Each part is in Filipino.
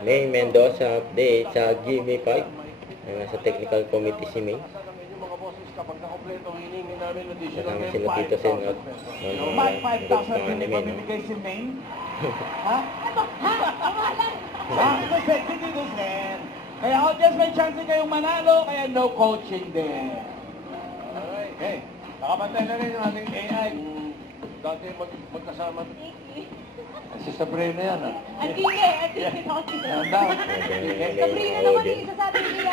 May Mendoza update sa GB5. Nasa technical committee si May. Kasama sila Tito Sen at $5,000 pabibigay si May? Ha? Kasi si Tito Sen. Kaya audience, may chance kayong manalo, kaya no coaching din. Alright, hey, nakapantay na rin yung ating AI. Dati magkasama. Si Sabrina yan, ha? Antike. Sabrina naman yung isasabi nila.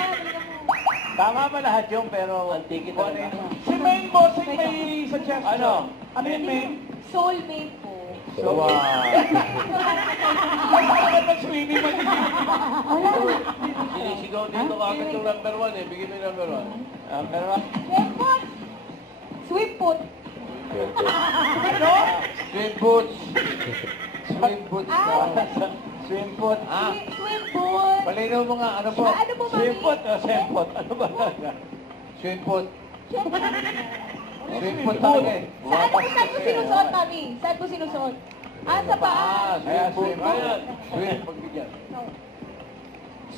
Tama ba lahat yung pero... Antiki Kung talaga. ano yun? Si May Bossing may suggestion. Ano? Ano yung May? Soulmate po. So, bakit nag-swimming mag-swimming? Sinisigaw dito kagad yung number 1 eh. Bigyan mo yung number 1. Pero, Swimfoot. Swimput. ano? Swim boots. Swim boots. Swim foot. Swimput. Palinaw mo nga, ano po? Ano po, Mami? Swim foot o swim foot? Ano ba talaga? Swim foot. Swim foot Foot. talaga eh. Saan mo sinusuot, Mami? Saan mo sinusuot? Ah, sa paa. Swim foot. Ayan. Swim. Pagbigyan.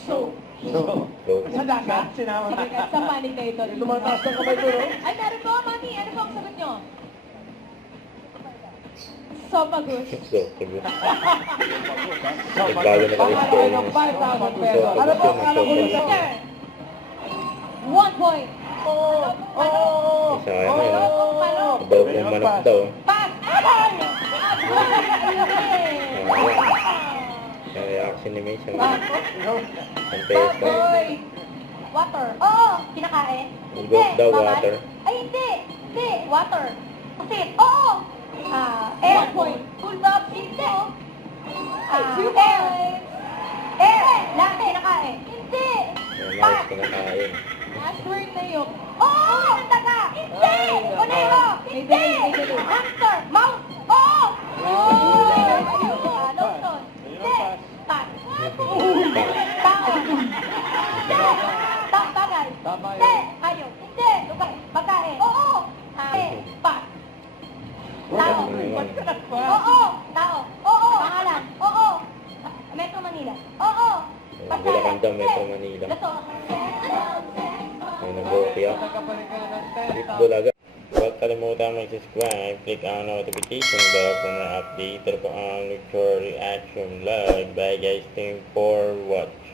So. Sa dagat, sinama na. Sa panic na ito. Tumataas ng kamay ko, no? Ay, meron po, Mami. Ano po ang sagot nyo? Sopagus. So, nagbago na kami Pangalan score. ng 5,000 pesos. Ano po ang alam ko sa Sir. 1 point. Isa kaya na yun. Daw kung manok daw. Pass. Ay! Yung reaction ni May siya. Ang Bad peso. boy. Water. Oo, kinakain. Hugot daw, Mamay. water. Ay, hindi. Hindi, water. Kasi, oo. Air point. Full drops. Hindi. Air. Air. Lahat kinakain. Hindi. Yung mais kinakain. Last word na yun. Oo! Taga! Hindi! Conero! Hindi! Hamster! Mouse! Oo! Longton! Hindi! Pat! Tao! Bagay! Hindi! Hayop! Hindi! Lugar! Pagkain! Oo! Pat! Tao! Oo! Tao! Oo! Pangalan! Oo! Metro Manila! Oo! Bulacan daw, Metro Manila. Gato! Ay, nag-okay ako. Click Bulaga. Huwag kalimutan mag-subscribe, click ang notification bell for more update. Ito po ang Victory Reaction Live. Bye guys, thank you for watching.